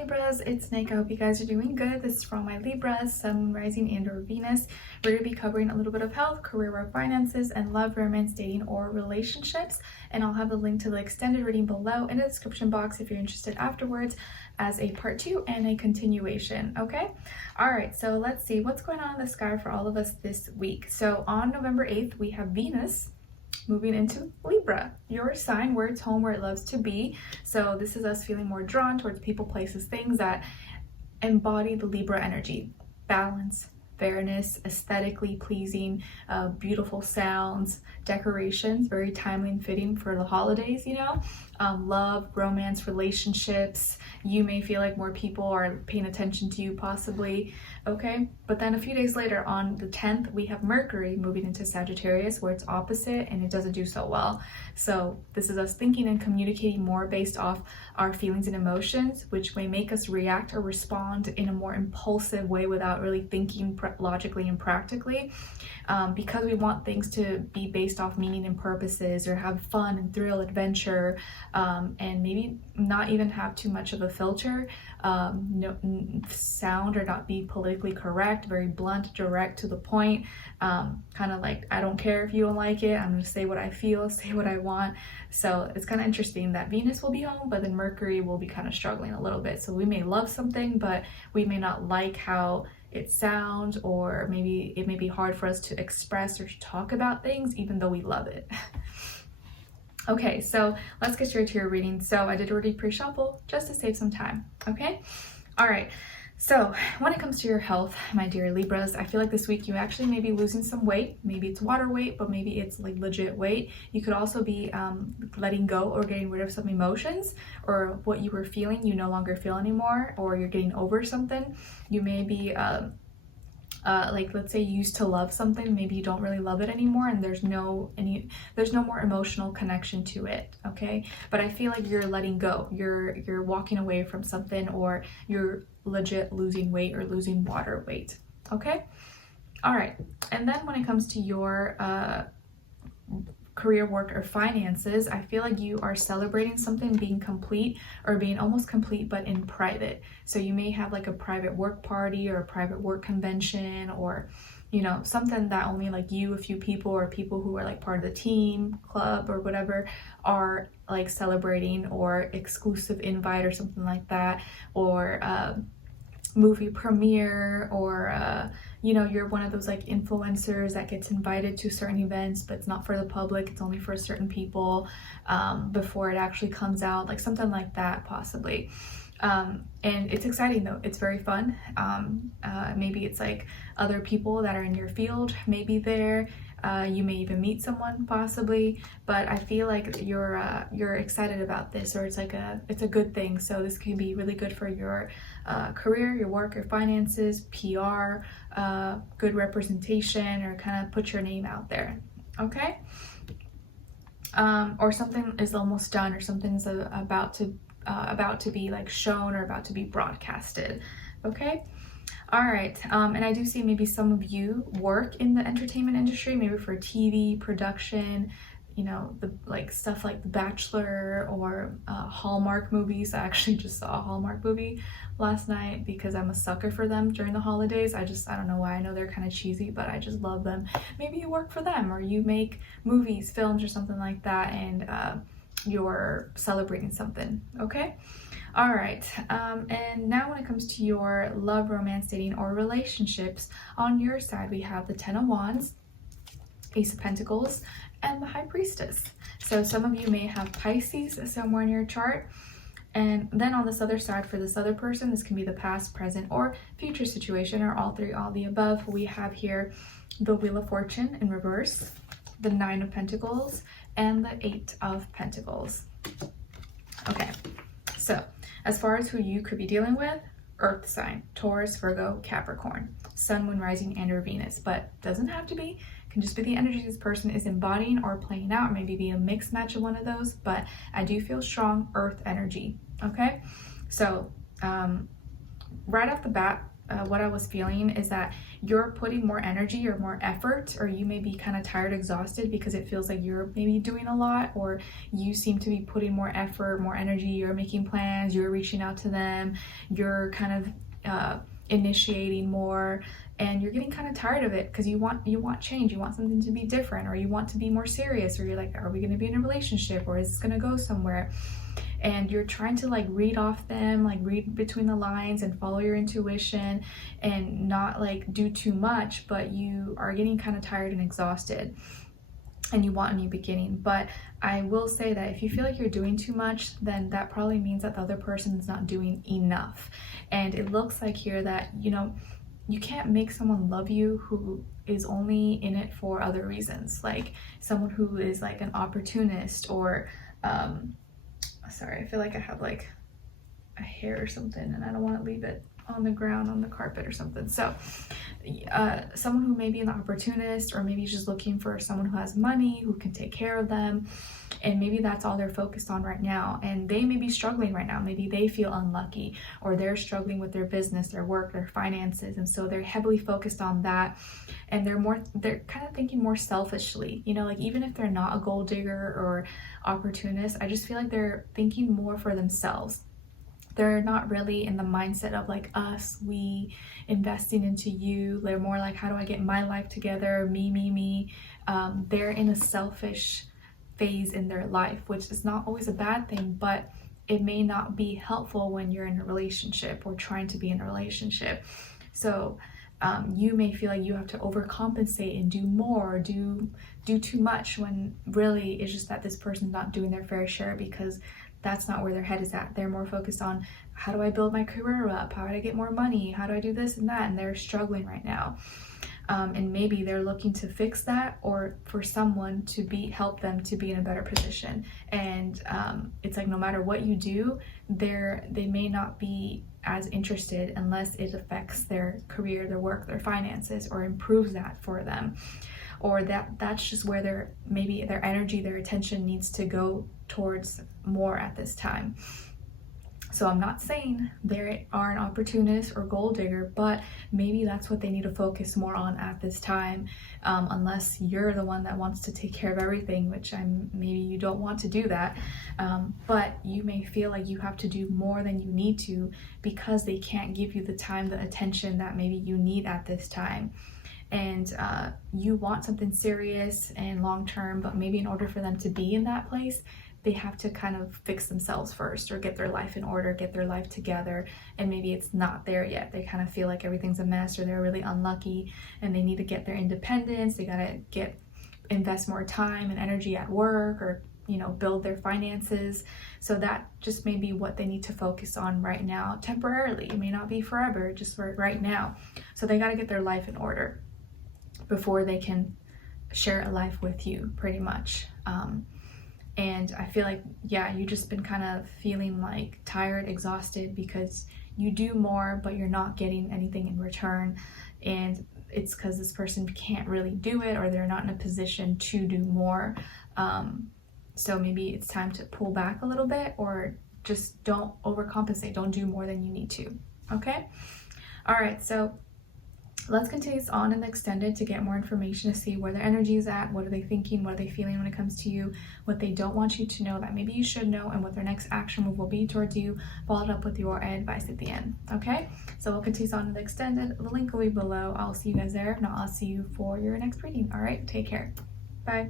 Libras, it's Nick. I hope you guys are doing good. This is for all my Libras, Sun, Rising, and or Venus. We're going to be covering a little bit of health, career, work, finances, and love, romance, dating, or relationships. And I'll have a link to the extended reading below in the description box if you're interested afterwards as a part 2 and a continuation, okay? All right, so let's see what's going on in the sky for all of us this week. So on November 8th, we have Venus moving into Libra, your sign, where it's home, where it loves to be. So this is us feeling more drawn towards people, places, things that embody the Libra energy: balance, fairness, aesthetically pleasing, beautiful sounds, decorations, very timely and fitting for the holidays, you know, love, romance, relationships. You may feel like more people are paying attention to you possibly, okay? But then a few days later, on the 10th, we have Mercury moving into Sagittarius, where it's opposite and it doesn't do so well. So this is us thinking and communicating more based off our feelings and emotions, which may make us react or respond in a more impulsive way without really thinking logically and practically, because we want things to be based off meaning and purposes, or have fun and thrill, adventure, and maybe not even have too much of a filter, sound or not be politically correct, very blunt, direct, to the point, kind of like, I don't care if you don't like it, I'm gonna say what I feel, say what I want. So it's kind of interesting that Venus will be home, but then Mercury will be kind of struggling a little bit. So we may love something, but we may not like how it sounds, or maybe it may be hard for us to express or to talk about things even though we love it. Okay, so let's get straight to your reading. So I did already pre-shuffle just to save some time, okay? All right, so when it comes to your health, my dear Libras, I feel like this week you actually may be losing some weight. Maybe it's water weight, but maybe it's like legit weight. You could also be letting go or getting rid of some emotions, or what you were feeling you no longer feel anymore, or you're getting over something. You may be like, let's say you used to love something, maybe you don't really love it anymore, and there's no more emotional connection to it, okay? But I feel like you're letting go, you're walking away from something, or you're legit losing weight or losing water weight, okay? All right, and then when it comes to your career, work, or finances, I feel like you are celebrating something being complete, or being almost complete but in private. So you may have like a private work party or a private work convention, or you know, something that only like you, a few people, or people who are like part of the team, club, or whatever are like celebrating, or exclusive invite or something like that, or movie premiere, or you know, you're one of those like influencers that gets invited to certain events, but it's not for the public, it's only for certain people before it actually comes out, like something like that possibly. And it's exciting though, it's very fun. Maybe it's like other people that are in your field may be there. You may even meet someone possibly, but I feel like you're excited about this, or it's a good thing. So this can be really good for your career, your work, your finances, PR, good representation, or kind of put your name out there, okay? Or something is almost done, or something's about to be like shown, or about to be broadcasted, okay? All right, and I do see maybe some of you work in the entertainment industry, maybe for TV production, you know, the like stuff like The Bachelor, or Hallmark movies. I actually just saw a Hallmark movie last night because I'm a sucker for them during the holidays. I don't know why. I know they're kind of cheesy, but I just love them. Maybe you work for them, or you make movies, films, or something like that, and you're celebrating something, okay? All right, and now when it comes to your love, romance, dating, or relationships, on your side we have the Ten of Wands, Ace of Pentacles, and the High Priestess. So some of you may have Pisces somewhere in your chart. And then on this other side, for this other person, this can be the past, present, or future situation, or all three, all the above. We have here the Wheel of Fortune in reverse, the Nine of Pentacles, and the Eight of Pentacles. Okay, so as far as who you could be dealing with, Earth sign, Taurus, Virgo, Capricorn, Sun, Moon, Rising, and or Venus, but doesn't have to be. Can just be the energy this person is embodying or playing out, or maybe be a mixed match of one of those, but I do feel strong Earth energy, okay? So right off the bat, what I was feeling is that you're putting more energy or more effort, or you may be kind of tired, exhausted, because it feels like you're maybe doing a lot, or you seem to be putting more effort, more energy, you're making plans, you're reaching out to them, you're kind of initiating more, and you're getting kind of tired of it because you want change, you want something to be different, or you want to be more serious, or you're like, are we going to be in a relationship, or is this going to go somewhere? And you're trying to like read off them, like read between the lines and follow your intuition and not like do too much, but you are getting kind of tired and exhausted and you want a new beginning. But I will say that if you feel like you're doing too much, then that probably means that the other person is not doing enough. And it looks like here that, you know, you can't make someone love you who is only in it for other reasons, like someone who is like an opportunist, or sorry, I feel like I have like a hair or something and I don't want to leave it on the ground, on the carpet or something. So someone who may be an opportunist, or maybe just looking for someone who has money, who can take care of them, and maybe that's all they're focused on right now, and they may be struggling right now. Maybe they feel unlucky, or they're struggling with their business, their work, their finances, and so they're heavily focused on that, and they're kind of thinking more selfishly, you know, like even if they're not a gold digger or opportunist, I just feel like they're thinking more for themselves. They're not really in the mindset of like us, we, investing into you. They're more like, how do I get my life together, me. They're in a selfish phase in their life, which is not always a bad thing, but it may not be helpful when you're in a relationship or trying to be in a relationship. So you may feel like you have to overcompensate and do more, do too much, when really it's just that this person's not doing their fair share, because that's not where their head is at. They're more focused on, how do I build my career up? How do I get more money? How do I do this and that? And they're struggling right now. And maybe they're looking to fix that, or for someone to help them to be in a better position. And it's like, no matter what you do, they may not be as interested unless it affects their career, their work, their finances, or improves that for them. Or that's just where maybe their energy, their attention needs to go towards more at this time. So I'm not saying they are an opportunist or gold digger, but maybe that's what they need to focus more on at this time, unless you're the one that wants to take care of everything, which maybe you don't want to do that, but you may feel like you have to do more than you need to, because they can't give you the time, the attention that maybe you need at this time. And you want something serious and long-term, but maybe in order for them to be in that place, they have to kind of fix themselves first, or get their life in order, get their life together, and maybe it's not there yet. They kind of feel like everything's a mess, or they're really unlucky, and they need to get their independence. They gotta invest more time and energy at work, or, you know, build their finances. So that just may be what they need to focus on right now, temporarily. It may not be forever, just for right now. So they gotta get their life in order before they can share a life with you, pretty much. And I feel like, yeah, you've just been kind of feeling like tired, exhausted, because you do more, but you're not getting anything in return. And it's because this person can't really do it, or they're not in a position to do more. So maybe it's time to pull back a little bit, or just don't overcompensate. Don't do more than you need to. Okay? All right, so let's continue this on in the extended to get more information, to see where their energy is at, what are they thinking, what are they feeling when it comes to you, what they don't want you to know that maybe you should know, and what their next action move will be towards you, followed up with your advice at the end. Okay, so we'll continue on in the extended. The link will be below. I'll see you guys there. If not, I'll see you for your next reading. All right, take care. Bye.